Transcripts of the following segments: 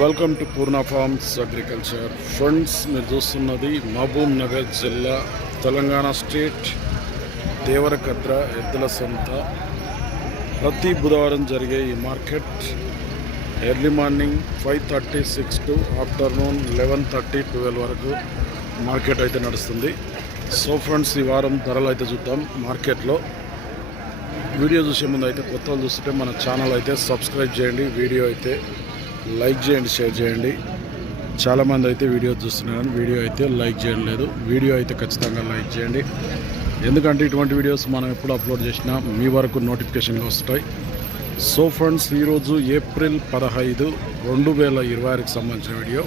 Welcome to Purna forms agriculture friends. మీరు చూస్తున్నది మహబూబ్ నగర్ జిల్లా, తెలంగాణ స్టేట్, దేవరకద్ర ఎద్దుల సంత. ప్రతి బుధవారం జరిగే ఈ market early morning 5:36 to afternoon 11:30, 12 వరకు మార్కెట్ అయితే నడుస్తుంది. సో ఫ్రెండ్స్, ఈ వారం ధరలు అయితే చూద్దాం మార్కెట్లో. వీడియో చూసే ముందు అయితే కొత్త వాళ్ళు చూస్తుంటే మన ఛానల్ అయితే సబ్స్క్రైబ్ చేయండి, వీడియో అయితే లైక్ చేయండి, షేర్ చేయండి. చాలామంది అయితే వీడియో చూస్తున్నారు, వీడియో అయితే లైక్ చేయడం లేదు. వీడియో అయితే ఖచ్చితంగా లైక్ చేయండి, ఎందుకంటే ఇటువంటి వీడియోస్ మనం ఎప్పుడు అప్లోడ్ చేసినా మీ వరకు నోటిఫికేషన్గా వస్తాయి. సో ఫ్రెండ్స్, ఈరోజు ఏప్రిల్ 15, 2026కి సంబంధించిన వీడియో.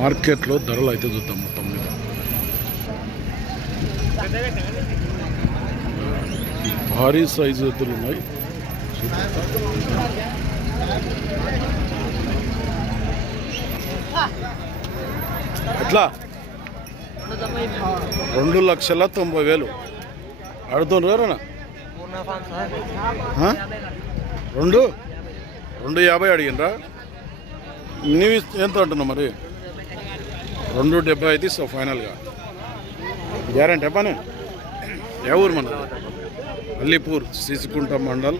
మార్కెట్లో ధరలు అయితే చూద్దాం మొత్తం మీద. భారీ సైజు ఎద్దులు ఉన్నాయి. ఎట్లా 2,90,000 అడుగుతుండ్రు ఎవరన్నా? 2,50 అడిగినరా? నీవు ఎంత అంటున్నావు మరి? 2,70 అయితే ఇస్తావు ఫైనల్గా, గ్యారంటీ పని. ఏ ఊరు మన? అల్లీపూర్, సీసుకుంట మండల్.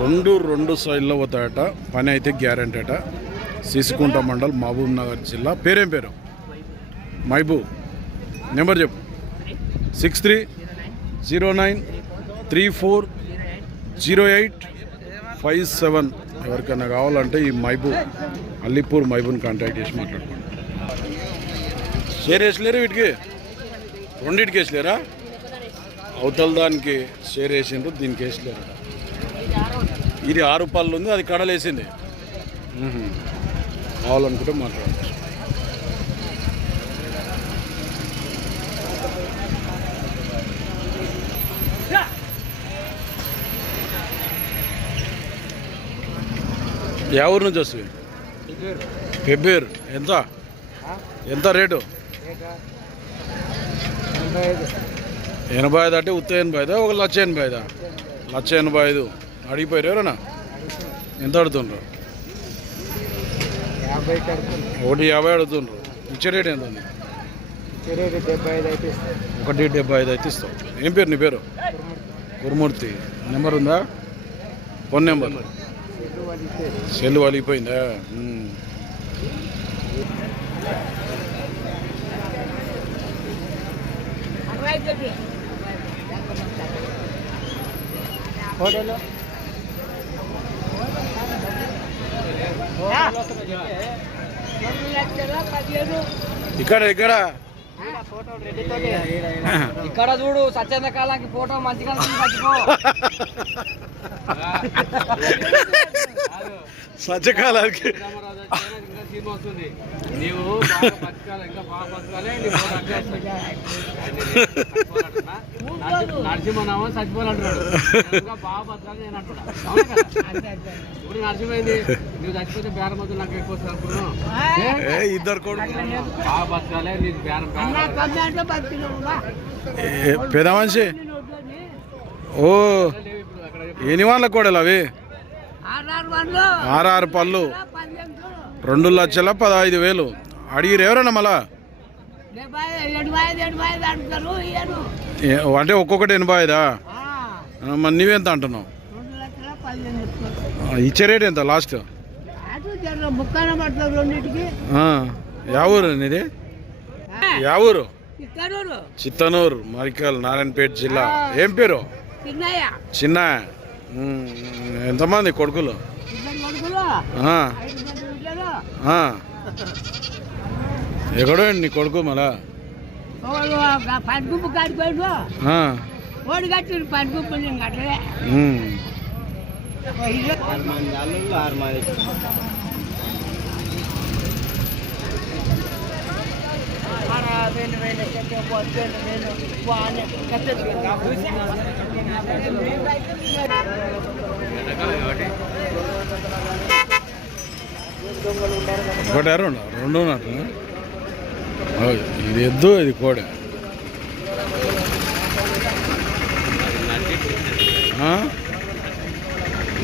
2 సైడ్లో పోతాయట, పని అయితే గ్యారంటీ అట. సీసుకుంట మండల్, మహబూబ్ నగర్ జిల్లా. పేరేం పేరు? మహబూబ్. నెంబర్ చెప్పు. 6309340857. ఎవరికైనా కావాలంటే ఈ మహబూబ్, అల్లీపూర్ మహబూబ్ని కాంటాక్ట్ చేసి మాట్లాడుకోండి. షేర్ వేసలేరు వీటికి? రెండింటికి వేసలేరా? అవతల దానికి షేర్ వేసిండ్రు, దీనికి వేసలేరు. ఇది 6 పళ్ళు ఉంది, అది కడలేసింది. కావాలనుకుంటే మాట్లాడచ్చు. ఏ ఊరు నుంచి వస్తుంది? పెబ్బేరు. ఎంత ఎంత రేటు? 85 అంటే ఉత్త 85, 1,85,000. 1,85,000 అడిగిపోయారు ఎవరన్నా? ఎంత అడుగుతుండ్రు? 1,50 అడుగుతుండ్రు. ఇచ్చే రేట్ ఎంత ఉంది? 1,75 అయితే ఇస్తాం. ఏం పేరు నీ పేరు? గురుమూర్తి. నెంబర్ ఉందా? Phone number? సెల్ వలిగిపోయిందా? ఇక్కడ ఇక్కడ ఇక్కడ చూడు, సత్యేంద్ర కాలానికి ఫోటో మంచిగా సత్యకాలానికి నరసింహనామా చచ్చిపోవాలంటున్నాడు. బాగా బతకాలి నేను అంటున్నా. ఇప్పుడు నరసింహైంది, నువ్వు చచ్చిపోతే బేరం వద్దు, నాకు ఎక్కువ అనుకున్నాను. ఇద్దరు కొడుకు బాగా బతకాలి, నీకు బేరం పెద్ద మనిషి. ఓ, ఎన్ని వాళ్ళ కోడలు అవి? 6 పళ్ళు, 2,15,000 అడిగిరు ఎవరన్నా? మళ్ళా అంటే ఒక్కొక్కటి 85. మరి నువ్వెంత అంటున్నావు? ఇచ్చే రేట్ ఎంత లాస్ట్? యా ఊరు నీది? యా ఊరు? చిత్తనూరు, మరికల్, నారాయణపేట జిల్లా. ఏం పేరు? చిన్న. ఎంతమంది కొడుకులు? ఎక్కడో నీ కొడుకు? మళ్ళా ఒకటి 2 ఉన్నట్టు. ఇది ఎద్దు, ఇది కోడి.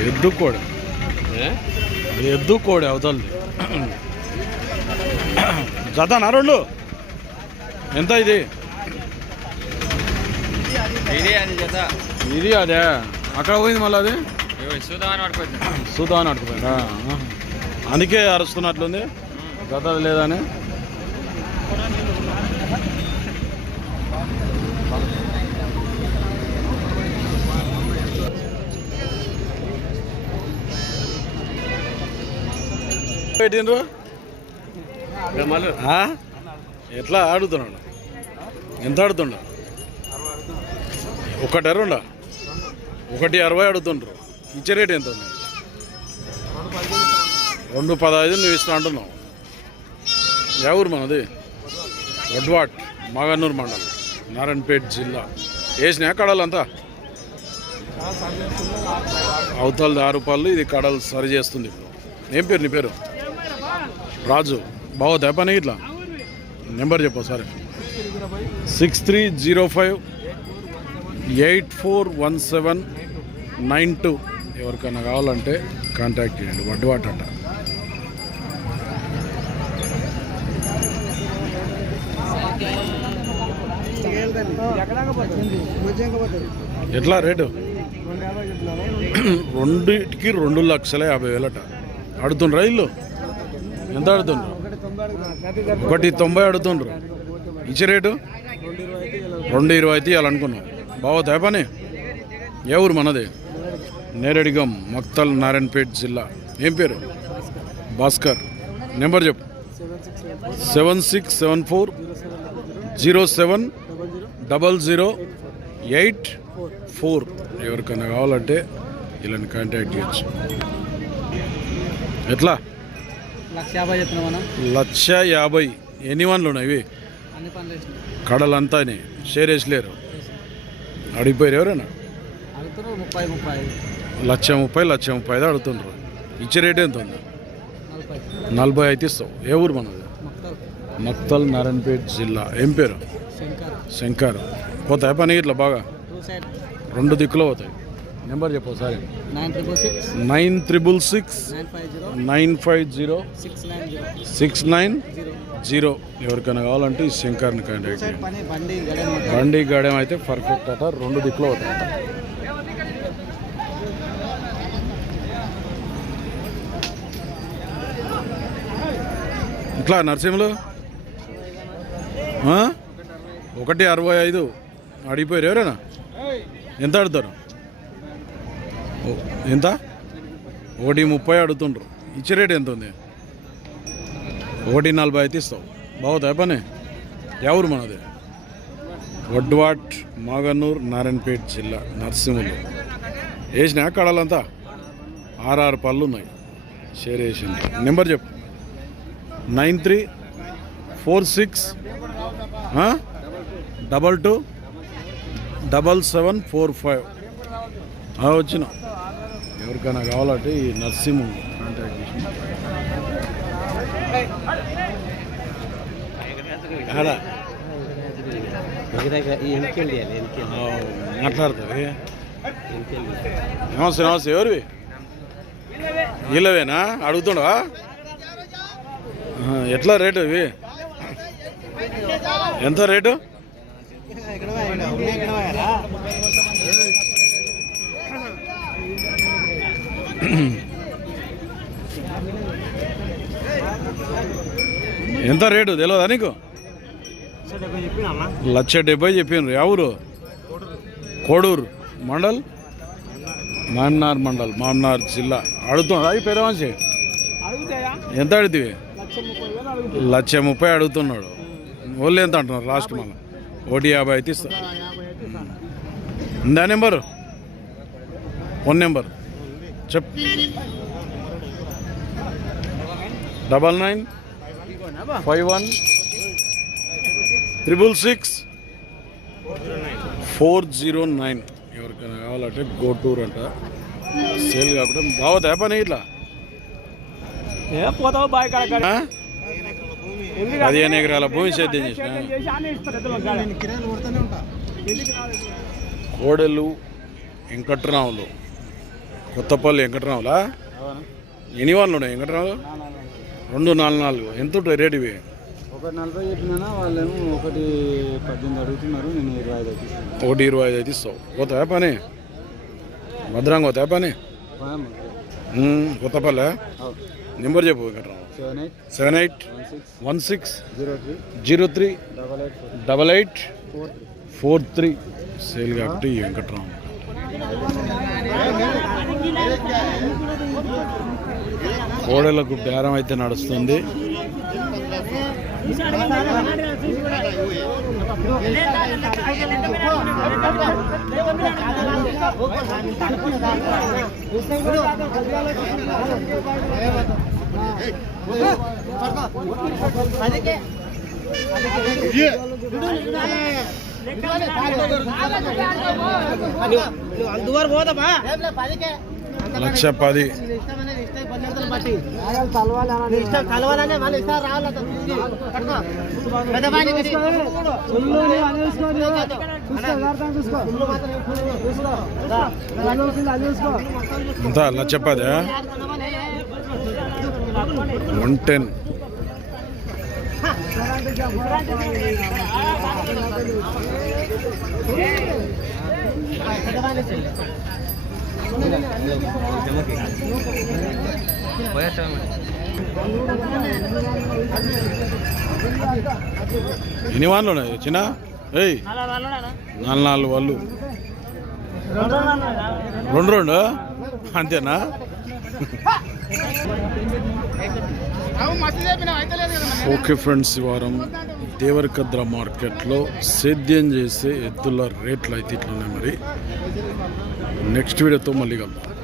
ఎద్దు కోడి. అది ఎద్దు కోడి అవతలది. జతనా రెండు? ఎంత ఇది? ఇది అదే అక్కడ పోయింది మళ్ళీ అది చూద్దామని అడుగుపోయిందా? అందుకే అరుస్తున్నట్లుంది జత లేదని. పెట్టిండ్రు ఎట్లా ఆడుతున్నాడు? ఎంత ఆడుతుండ? ఒకటి రెండా? 1.60 అడుగుతుండ్రు. ఇచ్చే రేట్ ఎంత ఉంది? 2.15 నువ్వు ఇస్తా అంటున్నావు. ఎవరు మనది? వడ్వాట్, మాగన్నూరు మండలం, నారాయణపేట జిల్లా. వేసినా కడలంతా అవతలది 6 రూపాయలు, ఇది కడలు సరి చేస్తుంది. ఇప్పుడు ఏం పేరు నీ పేరు? రాజు. బాగుతాయి పని ఇట్లా? నెంబర్ చెప్పు సరే. 6305841792. ఎవరికైనా కావాలంటే కాంటాక్ట్ చేయండి. వడ్వాట్ అంట. ఎట్లా రేటు? రెండిటికి 2,50,000 అడుగుతుండ్రా ఇల్లు? ఎంత అడుగుతుండ్రు? 1.90 అడుగుతుండ్రు. ఇచ్చే రేటు 2.20 ఇవ్వాలనుకున్నాం. బాగుతాయి పని? ఏ ఊరు మనది? నేరేడిగం, మక్తల్, నారాయణపేట జిల్లా. ఏం పేరు? భాస్కర్. నెంబర్ చెప్పు. 7674070084. ఎవరికైనా కావాలంటే వీళ్ళని కాంటాక్ట్ చేయొచ్చు. ఎట్లా? 1,50,000. ఎన్ని వన్లు ఉన్నాయి ఇవి? కడలంతా షేర్ వేసలేరు. అడిగిపోయారు ఎవరైనా? 1,30,000 అడుగుతుండ్రు. ఇచ్చే రేట్ ఎంత ఉంది? 40 అయితే ఇస్తావు. ఏ ఊరు మనది? మక్తల్, నారాయణపేట జిల్లా. ఏం పేరు? శంకర్. పోతాయి పని ఇట్లా బాగా? 2 దిక్కులో పోతాయి. నెంబర్ చెప్పు ఒకసారి. 9669506990. ఎవరికైనా కావాలంటే ఈ శంకర్ని కాంటాక్ట్ చేయండి. బండి గడెం అయితే పర్ఫెక్ట్ అట. 2 దిక్కులో అవుతాయి. ఇట్లా నరసింహులు 1.65 అడిగిపోయారు ఎవరైనా? ఎంత అడుగుతారు? ఎంత? 1.30 అడుగుతుండ్రు. ఇచ్చే రేట్ ఎంత ఉంది? 1.40 అయితే ఇస్తావు. బాగుతాయి పని? ఎవరు మనది? వడ్వాట్, మాగన్నూరు, నారాయణపేట జిల్లా, నరసింహులు. వేసినా కడాలంతా 6 పళ్ళు ఉన్నాయి. షేర్ వేసింది. నెంబర్ చెప్పు. 9346227745. వచ్చిన ఎవరికైనా కావాలంటే ఈ నరసింహులు కాంటాక్ట్ చేసి మాట్లాడుతుంది. నమస్తే నమస్తే. ఎవరివి? వీళ్ళవేనా? అడుగుతుండవా? ఎట్లా రేటు ఇవి? ఎంత రేటు? ఎంత రేటు తెలియదా నీకు? 1,70,000 చెప్పిండ్రు. ఎవరు? కోడూరు మండల్, మామ్నార్ మండల్, మామ్నార్ జిల్లా. అడుగుతున్నా అది పెద్ద మనిషి. ఎంత అడుగుతావి? 1,30,000 అడుగుతున్నాడు. వాళ్ళు ఎంత అంటున్నారు లాస్ట్? మళ్ళీ 1.50 అయితే ఇస్తా. ఉందా నెంబరు? ఫోన్ నెంబర్ చెప్. 9951666409. ఎవరికైనా కావాలంటే గోటూర్ అంట. సేల్ కాకుండా బాగుతాయి పని ఇట్లా? 15 ఎకరాల భూమి సేద్యం చేసిన. కోడెలు వెంకట్రాములు, కొత్తపల్లి వెంకట్రాములా? ఎన్ని వాళ్ళు ఉన్నాయి వెంకట్రావు? 244. ఎంత ఉంటాయి రేట్ ఇవి? 140 చెప్పినా వాళ్ళేమో 118 అడుగుతున్నారు. నేను 25 అవుతున్నాను. 125 అయితే ఇస్తావు. పోతాయా పని? భద్రంగా పోతాయా పని? కొత్తపల్లె. నెంబర్ చెప్పు వెంకట్రావు. 781603888843 సేల్ కాబట్టి వెంకట్రావు. కోడలకు బేరం అయితే నడుస్తుంది. లక్ష 10. ఎంత లక్ష 10? 110. ఎన్ని వాళ్ళు ఉన్నాయి చిన్న? 4 వాళ్ళు. 2 అంతేనా? ఓకే ఫ్రెండ్స్, ఈ వారం దేవరకద్ర మార్కెట్లో సేద్యం చేసే ఎద్దుల రేట్లు అయితే ఇట్లున్నాయి. మరి నెక్స్ట్ వీడియోతో మళ్ళీ కలుద్దాం.